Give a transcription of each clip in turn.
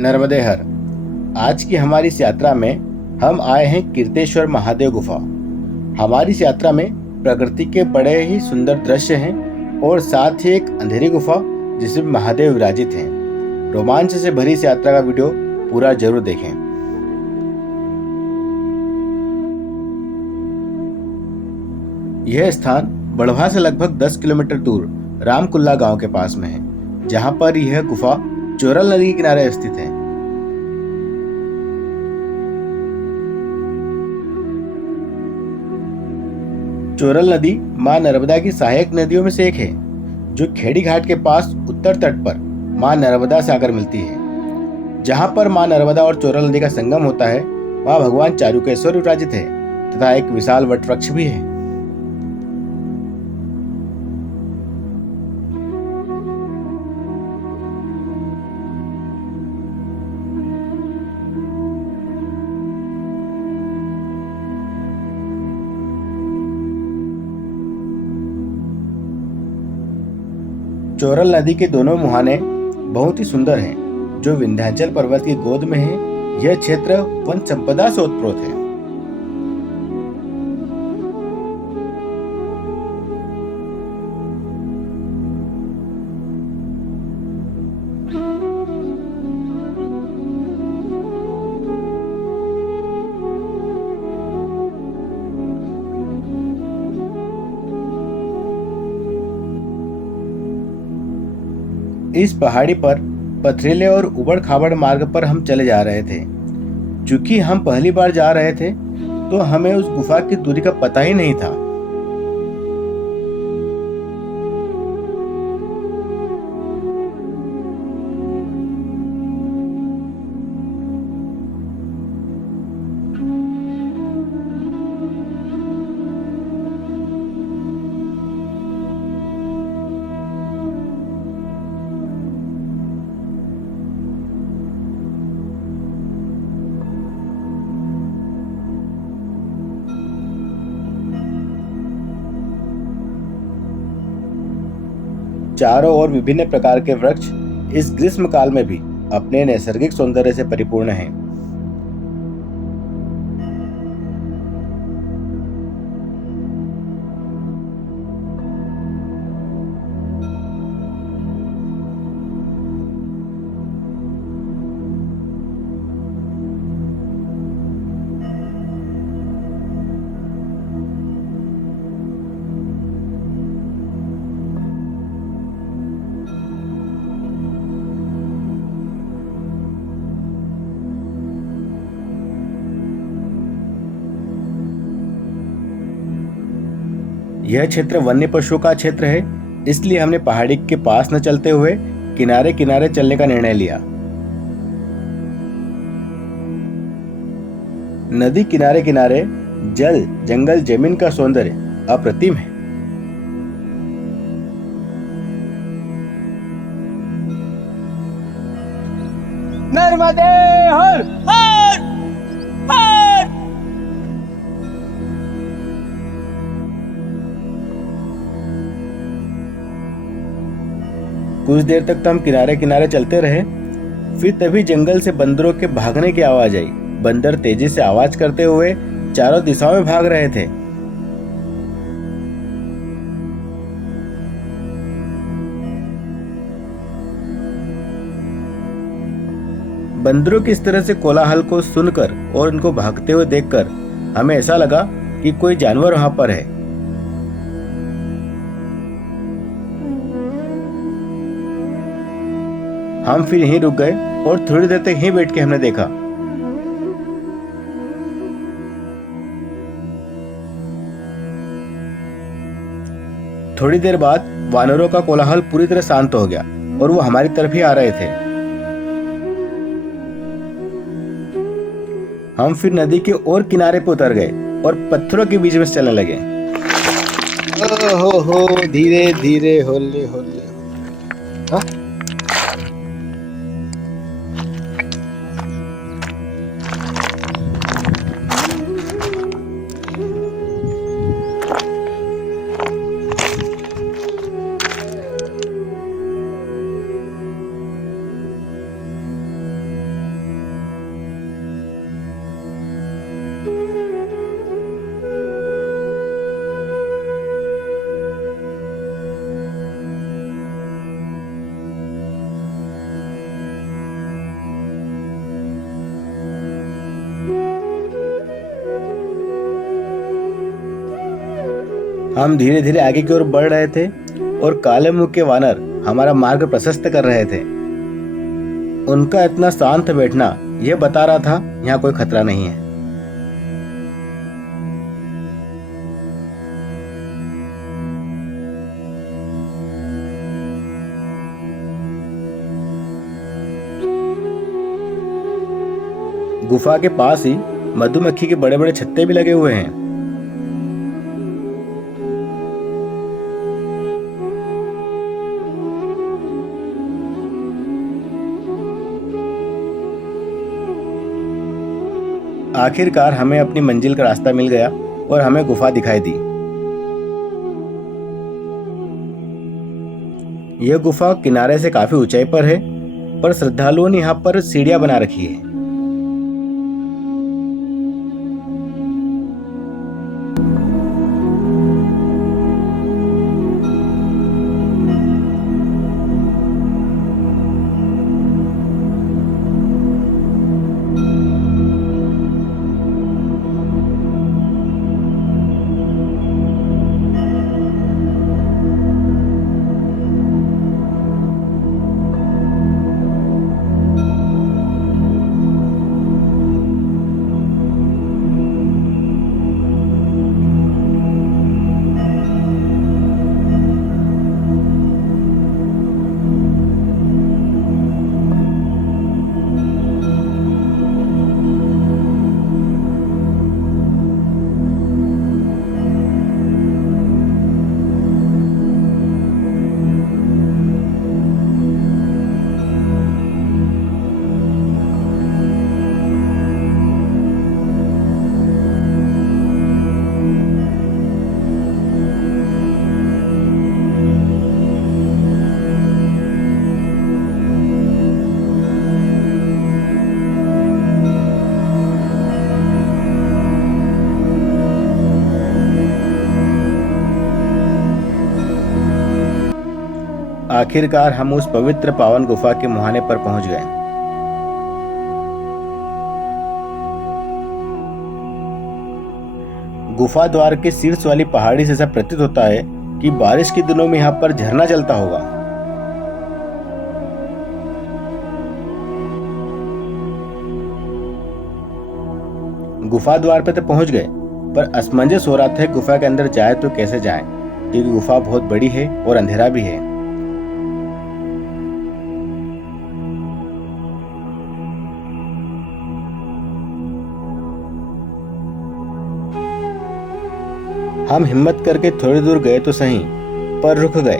नर्मदे हर। आज की हमारी इस यात्रा में हम आए हैं कीर्तेश्वर महादेव गुफा। हमारी इस यात्रा में प्रकृति के बड़े ही सुंदर दृश्य हैं और साथ ही एक अंधेरी गुफा जिसमें महादेव विराजित हैं। रोमांच से भरी इस यात्रा का वीडियो पूरा जरूर देखें। यह स्थान बड़वा से लगभग 10 किलोमीटर दूर रामकुल्ला गांव के पास में है, जहां पर यह गुफा चोरल नदी के किनारे स्थित है। चोरल नदी मां नर्मदा की सहायक नदियों में से एक है, जो खेड़ी घाट के पास उत्तर तट पर मां नर्मदा से आकर मिलती है। जहां पर मां नर्मदा और चोरल नदी का संगम होता है, वहां भगवान चारुकेश्वर विराजित है तथा एक विशाल वट वृक्ष भी है। चोरल नदी के दोनों मुहाने बहुत ही सुंदर हैं, जो विंध्याचल पर्वत की गोद में है। यह क्षेत्र वन संपदा से ओतप्रोत है। इस पहाड़ी पर पथरीले और उबड़ खाबड़ मार्ग पर हम चले जा रहे थे। चूंकि हम पहली बार जा रहे थे, तो हमें उस गुफा की दूरी का पता ही नहीं था। चारों ओर विभिन्न प्रकार के वृक्ष इस ग्रीष्म काल में भी अपने नैसर्गिक सौंदर्य से परिपूर्ण हैं। यह क्षेत्र वन्य पशुओं का क्षेत्र है, इसलिए हमने पहाड़ी के पास न चलते हुए किनारे किनारे चलने का निर्णय लिया। नदी किनारे किनारे जल, जंगल, जमीन का सौंदर्य अप्रतिम है। नर्मदे हर हर हर। कुछ देर तक तो हम किनारे किनारे चलते रहे, फिर तभी जंगल से बंदरों के भागने की आवाज आई। बंदर तेजी से आवाज करते हुए चारों दिशाओं में भाग रहे थे। बंदरों की इस तरह से कोलाहल को सुनकर और उनको भागते हुए देखकर हमें ऐसा लगा कि कोई जानवर वहां पर है। हम फिर यहीं रुक गए और थोड़ी देर तक यहीं बैठ के हमने देखा। थोड़ी देर बाद वानरों का कोलाहल पूरी तरह शांत हो गया और वो हमारी तरफ ही आ रहे थे। हम फिर नदी के और किनारे पर उतर गए और पत्थरों के बीच में चलने लगे। हो धीरे धीरे होले होले। हाँ? हम धीरे धीरे आगे की ओर बढ़ रहे थे और काले मुंह के वानर हमारा मार्ग प्रशस्त कर रहे थे। उनका इतना शांत बैठना यह बता रहा था यहाँ कोई खतरा नहीं है। गुफा के पास ही मधुमक्खी के बड़े बड़े छत्ते भी लगे हुए हैं। आखिरकार हमें अपनी मंजिल का रास्ता मिल गया और हमें गुफा दिखाई दी। यह गुफा किनारे से काफी ऊंचाई पर है, पर श्रद्धालुओं ने यहाँ पर सीढ़ियां बना रखी है। आखिरकार हम उस पवित्र पावन गुफा के मुहाने पर पहुंच गए। गुफा द्वार के शीर्ष वाली पहाड़ी से ऐसा प्रतीत होता है कि बारिश के दिनों में यहाँ पर झरना चलता होगा। गुफा द्वार पे तो पहुंच गए, पर असमंजस हो रहा था गुफा के अंदर जाए तो कैसे जाएं, क्योंकि गुफा बहुत बड़ी है और अंधेरा भी है। हम हिम्मत करके थोड़ी दूर गए तो सही, पर रुक गए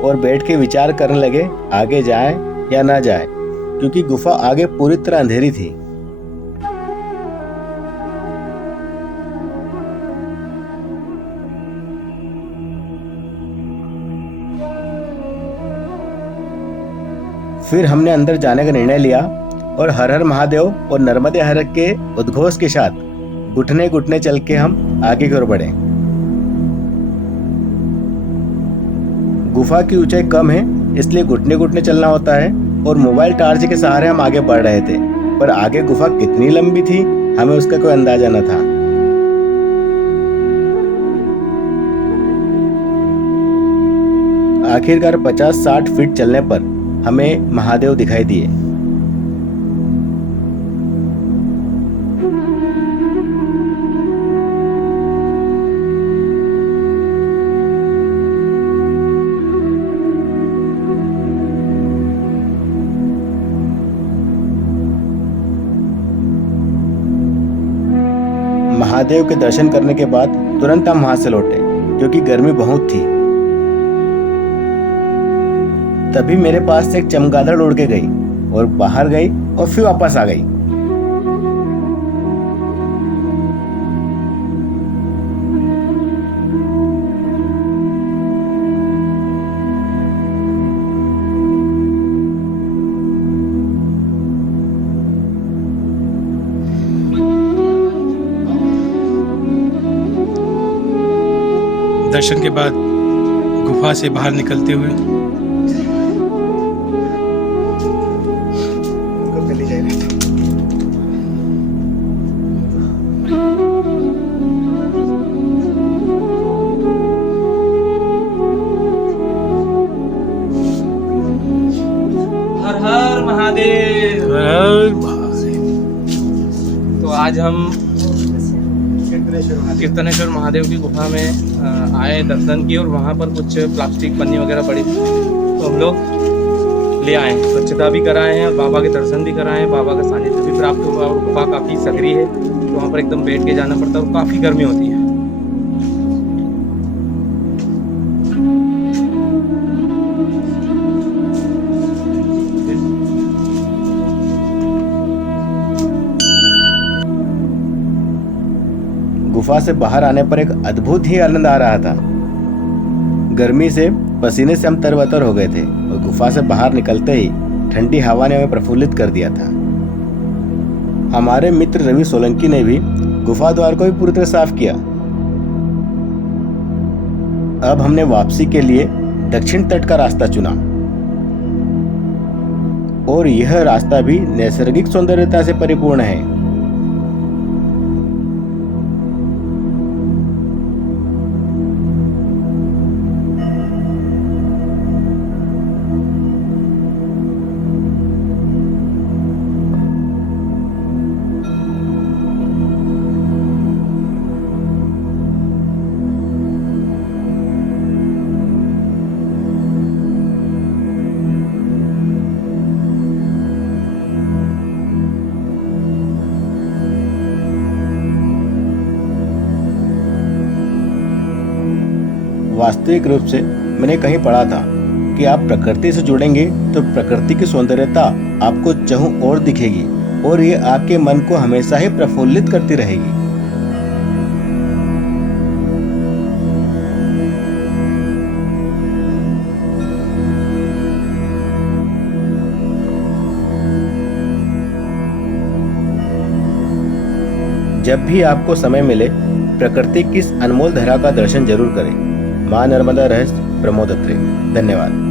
और बैठ के विचार करने लगे आगे जाएं या ना जाएं, क्योंकि गुफा आगे पूरी तरह अंधेरी थी। फिर हमने अंदर जाने का निर्णय लिया और हर हर महादेव और नर्मदे हर के उद्घोष के साथ घुटने घुटने चल के हम आगे की ओर बढ़े। गुफा की ऊंचाई कम है, इसलिए घुटने घुटने चलना होता है और मोबाइल टार्च के सहारे हम आगे बढ़ रहे थे, पर आगे गुफा कितनी लंबी थी हमें उसका कोई अंदाजा न था। आखिरकार 50-60 फीट चलने पर हमें महादेव दिखाई दिए। महादेव के दर्शन करने के बाद तुरंत हम वहां से लौटे, क्योंकि गर्मी बहुत थी। तभी मेरे पास से एक चमगादड़ उड़ के गई और बाहर गई और फिर वापस आ गई। दर्शन के बाद गुफा से बाहर निकलते हुए तो आज हम कीर्तनेश्वर महादेव की गुफा में आए, दर्शन किए और वहाँ पर कुछ प्लास्टिक पन्नी वगैरह पड़ी थी, तो हम लोग ले आए, स्वच्छता भी कराए हैं और बाबा के दर्शन भी कराए हैं, बाबा का सानिध्य भी प्राप्त हुआ। और गुफा काफ़ी सकरी है, तो वहाँ पर एकदम बैठ के जाना पड़ता है और काफ़ी गर्मी होती है। गुफा से बाहर आने पर एक अद्भुत ही आनंद आ रहा था। गर्मी से पसीने से हम तरबतर हो गए थे और गुफा से बाहर निकलते ही ठंडी हवा ने हमें प्रफुल्लित कर दिया था। हमारे मित्र रवि सोलंकी ने भी गुफा द्वार को भी पूरी तरह साफ किया। अब हमने वापसी के लिए दक्षिण तट का रास्ता चुना और यह रास्ता भी नैसर्गिक सौंदर्यता से परिपूर्ण है। वास्तविक रूप से मैंने कहीं पढ़ा था कि आप प्रकृति से जुड़ेंगे तो प्रकृति की सौंदर्यता आपको चहुं ओर दिखेगी और ये आपके मन को हमेशा ही प्रफुल्लित करती रहेगी। जब भी आपको समय मिले प्रकृति की इस अनमोल धरा का दर्शन जरूर करें। मां नर्मदा रहस्य प्रमोद अत्रे। धन्यवाद।